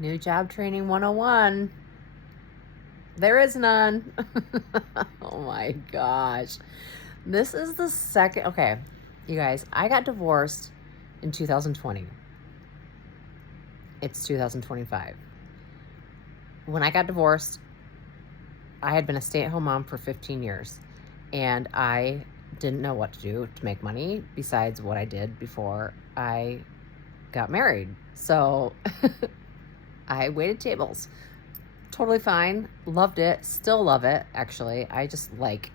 New job training 101. There is none. Oh my gosh. This is the second. Okay, you guys, I got divorced in 2020. It's 2025. When I got divorced, I had been a stay-at-home mom for 15 years, and I didn't know what to do to make money besides what I did before I got married. So I waited tables. Totally fine. Loved it. Still love it, actually. I just like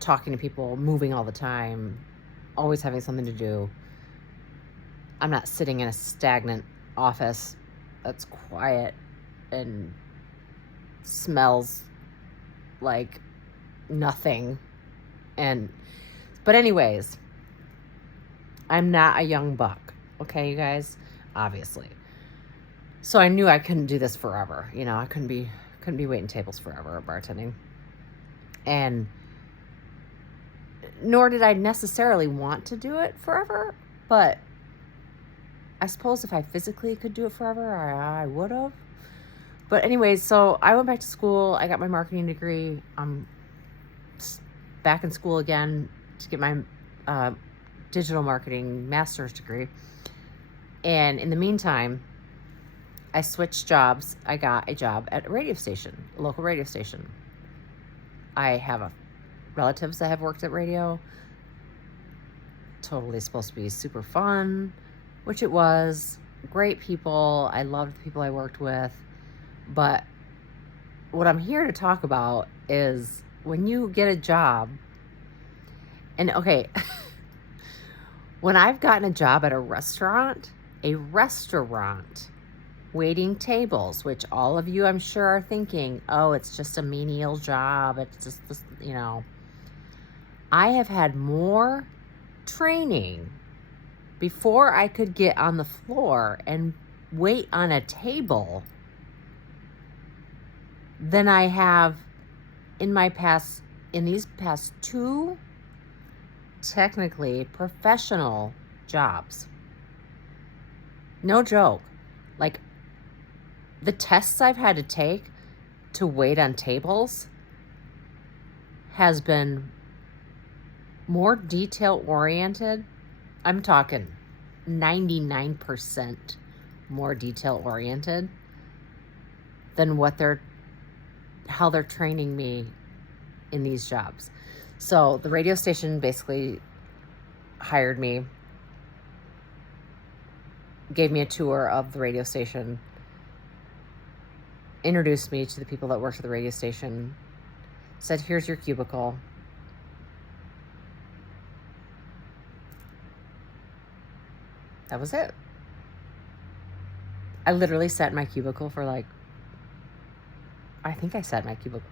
talking to people, moving all the time, always having something to do. I'm not sitting in a stagnant office that's quiet and smells like nothing. But anyways, I'm not a young buck. Okay, you guys? Obviously. So I knew I couldn't do this forever. You know, I couldn't be waiting tables forever at bartending. And nor did I necessarily want to do it forever, but I suppose if I physically could do it forever, I would have. But anyways, so I went back to school. I got my marketing degree. I'm back in school again to get my digital marketing master's degree. And in the meantime, I switched jobs. I got a job at a radio station, a local radio station. I have relatives that have worked at radio. Totally supposed to be super fun, which it was. Great people. I loved the people I worked with. But what I'm here to talk about is when you get a job, and okay, when I've gotten a job at a restaurant, waiting tables, which all of you I'm sure are thinking, oh, it's just a menial job. It's just this, you know. I have had more training before I could get on the floor and wait on a table than I have in these past two technically professional jobs. No joke. Like, the tests I've had to take to wait on tables has been more detail oriented. I'm talking 99% more detail oriented than how they're training me in these jobs. So the radio station basically hired me, gave me a tour of the radio station, introduced me to the people that worked at the radio station, said, here's your cubicle. That was it. I literally sat in my cubicle for I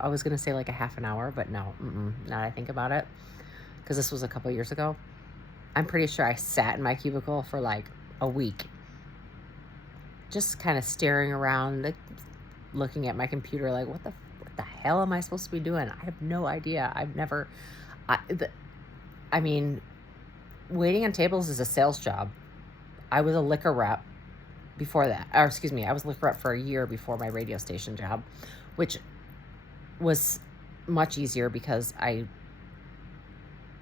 was going to say like a half an hour, but no, now that I think about it, because this was a couple years ago, I'm pretty sure I sat in my cubicle for like a week, just kind of staring around, looking at my computer like, what the hell am I supposed to be doing? I have no idea. I mean, waiting on tables is a sales job. I was a liquor rep before that. I was a liquor rep for a year before my radio station job, which was much easier because I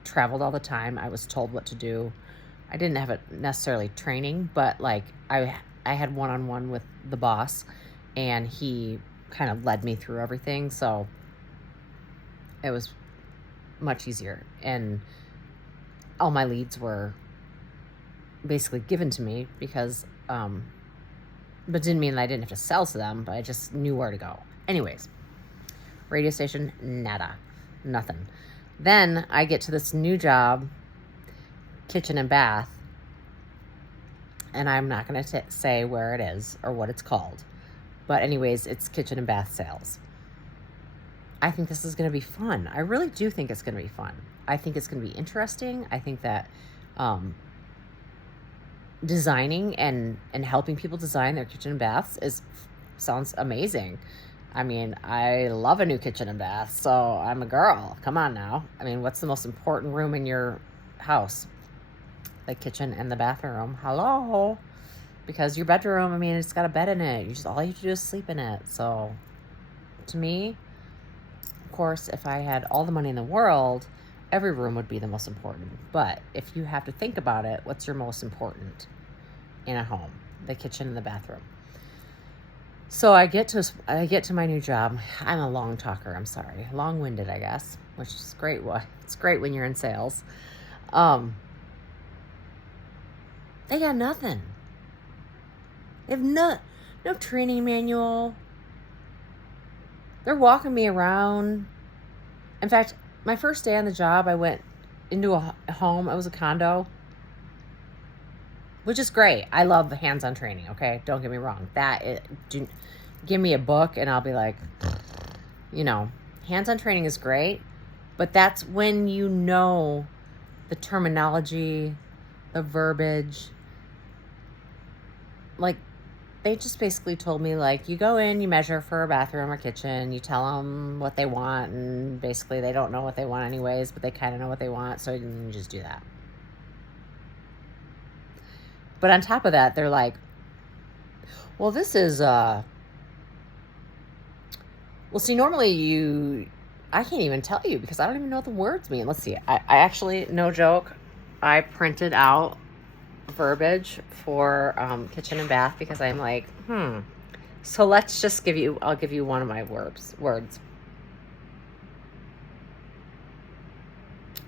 traveled all the time. I was told what to do. I didn't have necessarily training, but like I had one-on-one with the boss, and he kind of led me through everything. So it was much easier. And all my leads were basically given to me because, but didn't mean that I didn't have to sell to them, but I just knew where to go. Anyways, radio station, nada, nothing. Then I get to this new job, kitchen and bath, and I'm not going to say where it is or what it's called. But anyways, it's kitchen and bath sales. I think this is going to be fun. I really do think it's going to be fun. I think it's going to be interesting. I think that designing and helping people design their kitchen and baths sounds amazing. I mean, I love a new kitchen and bath, so I'm a girl. Come on now. I mean, what's the most important room in your house? The kitchen and the bathroom. Hello. because your bedroom, I mean, it's got a bed in it. All you have to do is sleep in it. So to me, of course, if I had all the money in the world, every room would be the most important. But if you have to think about it, what's your most important in a home? The kitchen and the bathroom. So I get to my new job. I'm a long talker. I'm sorry, long-winded, I guess, which is great. It's great when you're in sales. They got nothing. They have no training manual. They're walking me around. In fact, my first day on the job, I went into a home. It was a condo, which is great. I love hands-on training, okay? Don't get me wrong. Give me a book and I'll be like, hands-on training is great, but that's when you know the terminology, the verbiage. Like, they just basically told me, like, you go in, you measure for a bathroom or kitchen, you tell them what they want, and basically they don't know what they want anyways, but they kind of know what they want, so you just do that. But on top of that, they're like, well, this is, well, see, normally I can't even tell you because I don't even know what the words mean. Let's see. I actually, no joke, I printed out verbiage for kitchen and bath because I'm like, So let's just I'll give you one of my words.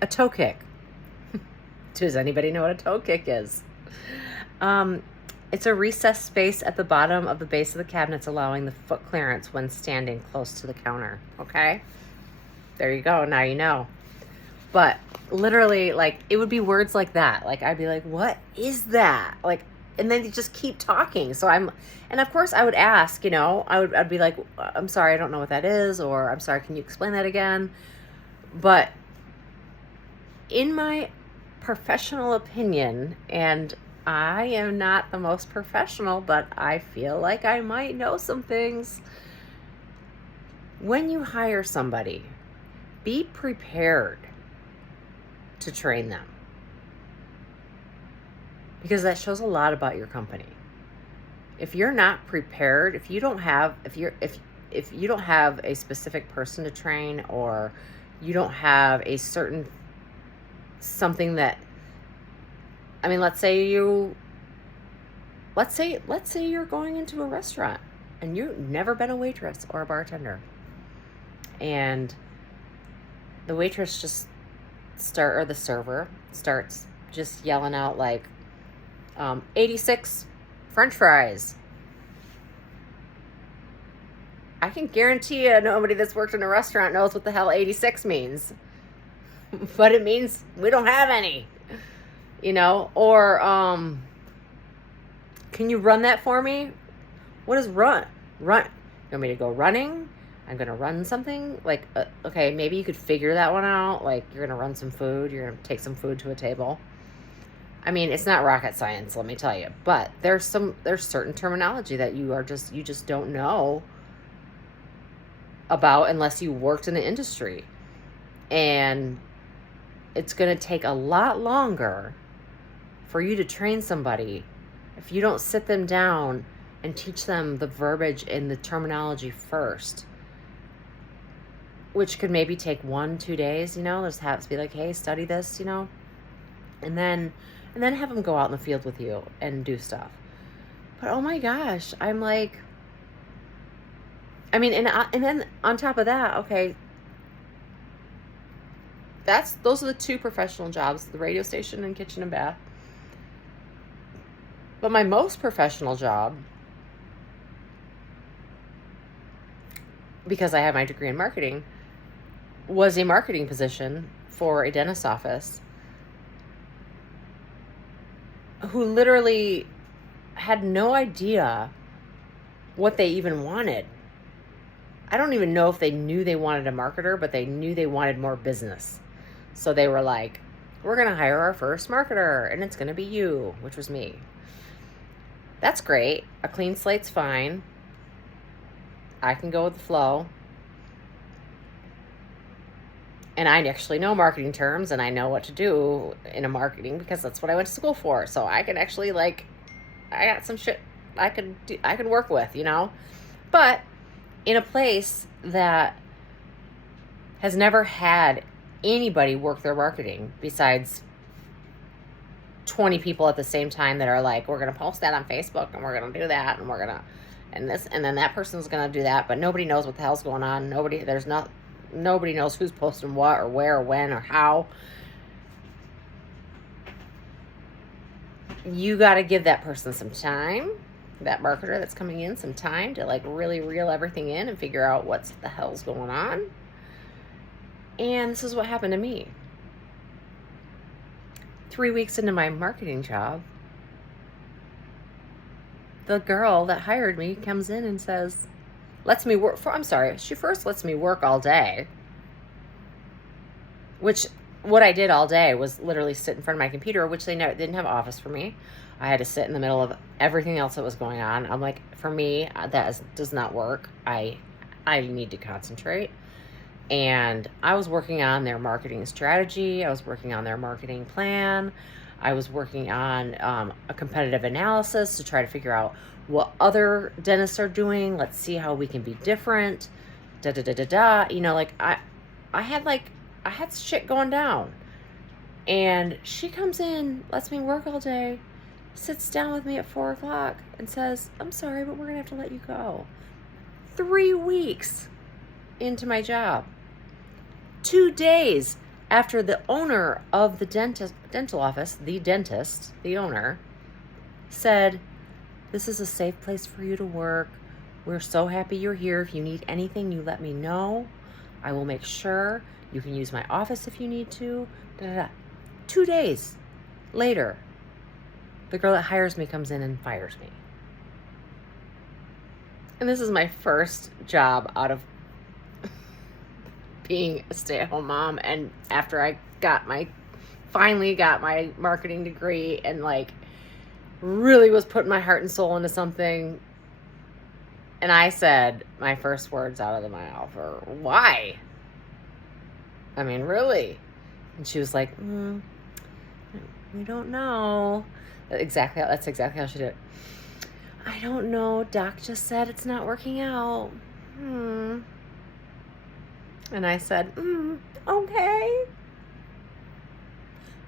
A toe kick. Does anybody know what a toe kick is? It's a recessed space at the bottom of the base of the cabinets, allowing the foot clearance when standing close to the counter. Okay? There you go. Now you know. But literally, like, it would be words like that. Like, I'd be like, what is that? Like, and then you just keep talking. So and of course I would ask, I'd be like, I'm sorry, I don't know what that is. Or I'm sorry, can you explain that again? But in my professional opinion, and I am not the most professional, but I feel like I might know some things. When you hire somebody, be prepared to train them, because that shows a lot about your company. If you're not prepared, if you don't have a specific person to train, or you don't have a certain something that, I mean, let's say you're going into a restaurant and you've never been a waitress or a bartender, and the waitress or the server starts just yelling out like, 86 French fries. I can guarantee you nobody that's worked in a restaurant knows what the hell 86 means. But it means we don't have any. Or can you run that for me? What is run? Run. You want me to go running? I'm going to run something? Like, okay, maybe you could figure that one out. Like, you're going to run some food. You're going to take some food to a table. I mean, it's not rocket science, let me tell you. But there's certain terminology that you just don't know about unless you worked in the industry. And it's going to take a lot longer for you to train somebody if you don't sit them down and teach them the verbiage and the terminology first, which could maybe take 1-2 days. Just have to be like, hey, study this, and then have them go out in the field with you and do stuff. But oh my gosh, I'm like, I mean, and then on top of that, okay, those are the two professional jobs, the radio station and kitchen and bath. But my most professional job, because I have my degree in marketing, was a marketing position for a dentist's office who literally had no idea what they even wanted. I don't even know if they knew they wanted a marketer, but they knew they wanted more business. So they were like, we're going to hire our first marketer, and it's going to be you, which was me. That's great. A clean slate's fine. I can go with the flow. And I actually know marketing terms, and I know what to do in a marketing because that's what I went to school for. So I can actually, like, I got some shit I could work with, But in a place that has never had anybody work their marketing besides 20 people at the same time that are like, we're going to post that on Facebook and we're going to do that and we're going to, and this, and then that person's going to do that, but nobody knows what the hell's going on. Nobody knows who's posting what or where or when or how. You got to give that person some time, that marketer that's coming in, some time to like really reel everything in and figure out what the hell's going on. And this is what happened to me. 3 weeks into my marketing job, the girl that hired me comes in and says, she first lets me work all day, which what I did all day was literally sit in front of my computer, which they didn't have office for me. I had to sit in the middle of everything else that was going on. I'm like, for me, does not work. I need to concentrate. And I was working on their marketing strategy. I was working on their marketing plan. I was working on a competitive analysis to try to figure out what other dentists are doing. Let's see how we can be different. I had shit going down. And she comes in, lets me work all day, sits down with me at 4 o'clock and says, I'm sorry, but we're going to have to let you go. 3 weeks into my job. 2 days after the owner of the dental office, the owner, said, this is a safe place for you to work. We're so happy you're here. If you need anything, you let me know. I will make sure. You can use my office if you need to. 2 days later, the girl that hires me comes in and fires me. And this is my first job out of being a stay-at-home mom, and after I finally got my marketing degree and like really was putting my heart and soul into something, and I said my first words out of my mouth were, why? I mean, really? And she was like, we don't know. That's exactly how she did it. I don't know. Doc just said it's not working out. And I said, okay.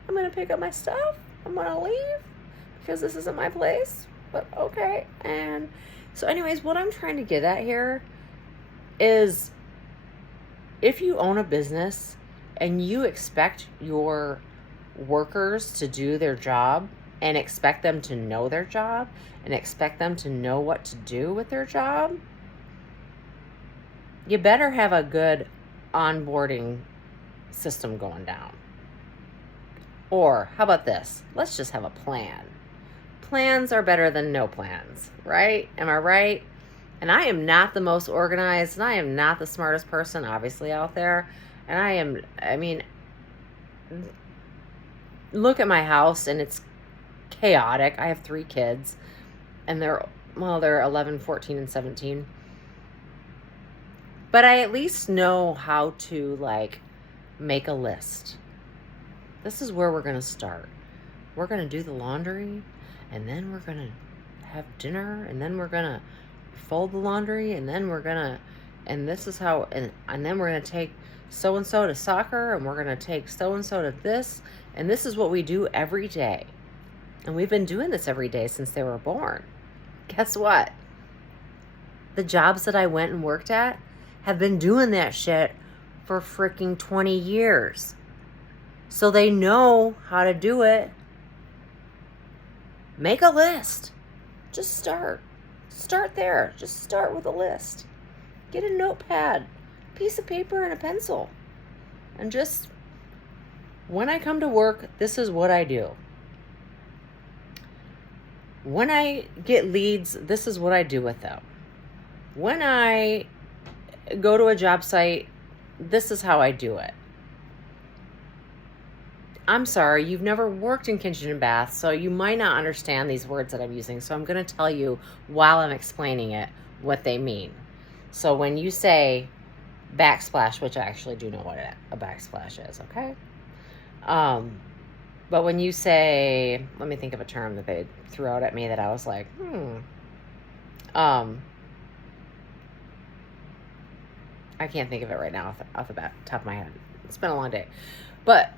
I'm going to pick up my stuff. I'm going to leave because this isn't my place. But okay. And so anyways, what I'm trying to get at here is if you own a business and you expect your workers to do their job and expect them to know their job and expect them to know what to do with their job, you better have a good onboarding system going down. Or how about this? Let's just have a plan. Plans are better than no plans, right? Am I right? And I am not the most organized, and I am not the smartest person, obviously, out there. And look at my house, and it's chaotic. I have 3 kids, and they're 11, 14, and 17. But I at least know how to, make a list. This is where we're going to start. We're going to do the laundry, and then we're going to have dinner, and then we're going to fold the laundry, and then this is how, and then we're going to take so-and-so to soccer, and we're going to take so-and-so to this, and this is what we do every day. And we've been doing this every day since they were born. Guess what? The jobs that I went and worked at have been doing that shit for freaking 20 years. So they know how to do it. Make a list. Just start. Start there. Just start with a list. Get a notepad, piece of paper, and a pencil. And just, when I come to work, this is what I do. When I get leads, this is what I do with them. When I go to a job site, this is how I do it. I'm sorry, you've never worked in kitchen and bath, so you might not understand these words that I'm using. So I'm going to tell you while I'm explaining it what they mean. So when you say backsplash, which I actually do know what a backsplash is, okay? But when you say, let me think of a term that they threw out at me that I was like, I can't think of it right now off the top of my head. It's been a long day. But,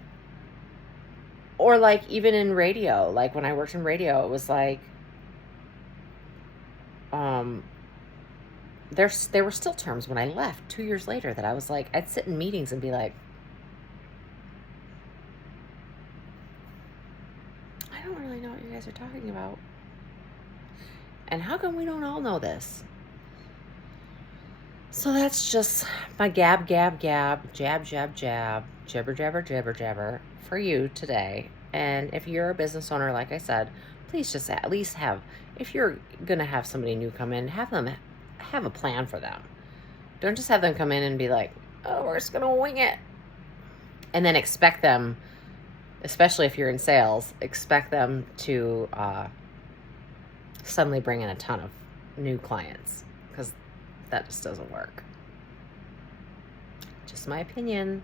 or like even in radio, like when I worked in radio, it was like, there were still terms when I left 2 years later that I was like, I'd sit in meetings and be like, I don't really know what you guys are talking about. And how come we don't all know this? So that's just my jab, jab, jibber, jabber for you today. And if you're a business owner, like I said, please just at least have, if you're going to have somebody new come in, have a plan for them. Don't just have them come in and be like, oh, we're just going to wing it. And then expect them, especially if you're in sales, expect them to suddenly bring in a ton of new clients, because that just doesn't work. Just my opinion.